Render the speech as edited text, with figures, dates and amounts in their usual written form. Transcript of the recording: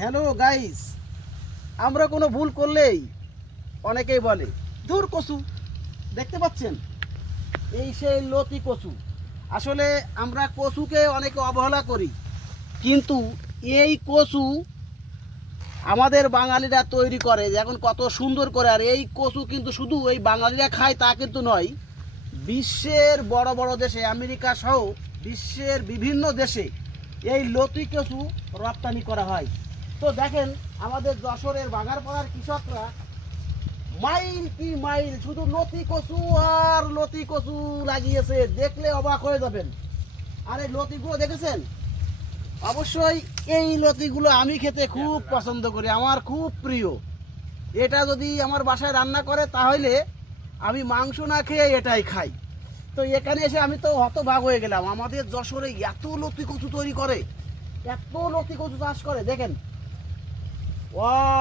Hello guys, আমরা কোনো ভুল করলেই অনেকেই বলে ধুর কচু। দেখতে পাচ্ছেন, এই সেই লতি কচু। আসলে আমরা কচুকে অনেকে অবহেলা করি, কিন্তু এই কচু আমাদের বাঙালিরা তৈরি করে এখন কত সুন্দর করে। আর এই কচু কিন্তু শুধু এই বাঙালিরা খায় তা কিন্তু নয়, বিশ্বের বড় বড় দেশে আমেরিকা সহ বিশ্বের বিভিন্ন দেশে এই লতি কচু রপ্তানি করা হয়। তো দেখেন, আমাদের যশোরের বাঘারপাড়ার কৃষকরা মাইল কি মাইল শুধু লতি কচু আর লতি কচু লাগিয়েছে, দেখলে অবাক হয়ে যাবেন। আর এই লতিগুলো দেখেছেন? অবশ্যই এই লতিগুলো আমি খেতে খুব পছন্দ করি, আমার খুব প্রিয়। এটা যদি আমার বাসায় রান্না করে তাহলে আমি মাংস না খেয়ে এটাই খাই। তো এখানে এসে আমি তো হতবাক হয়ে গেলাম, আমাদের যশোরে এত লতি কচু তৈরি করে, এত লতি কচু চাষ করে। দেখেন, ওয়াও,